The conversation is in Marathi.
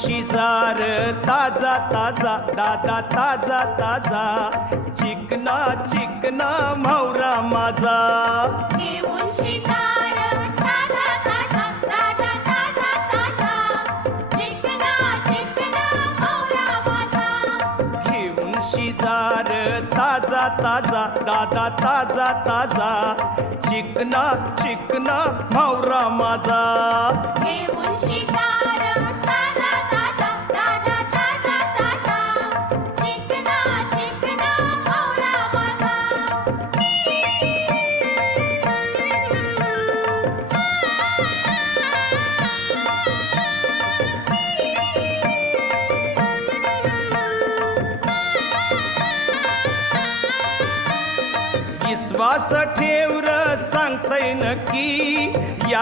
शिजार ताजा ताजा दादा ताजा ताजा चिकना चिकना म्हावरा माझा घेऊन शिजार ताजा ताजा दादा ताजा ताजा चिकना चिकना म्हावरा माझा घेऊन शिजार ताजा ताजा दादा ताजा ताजा चिकना चिकना म्हावरा माझा घेऊन शिजार ताजा ताजा दादा ताजा ताजा चिकना चिकना म्हावरा माझा विश्वास ठेव र सांगतय नक्की या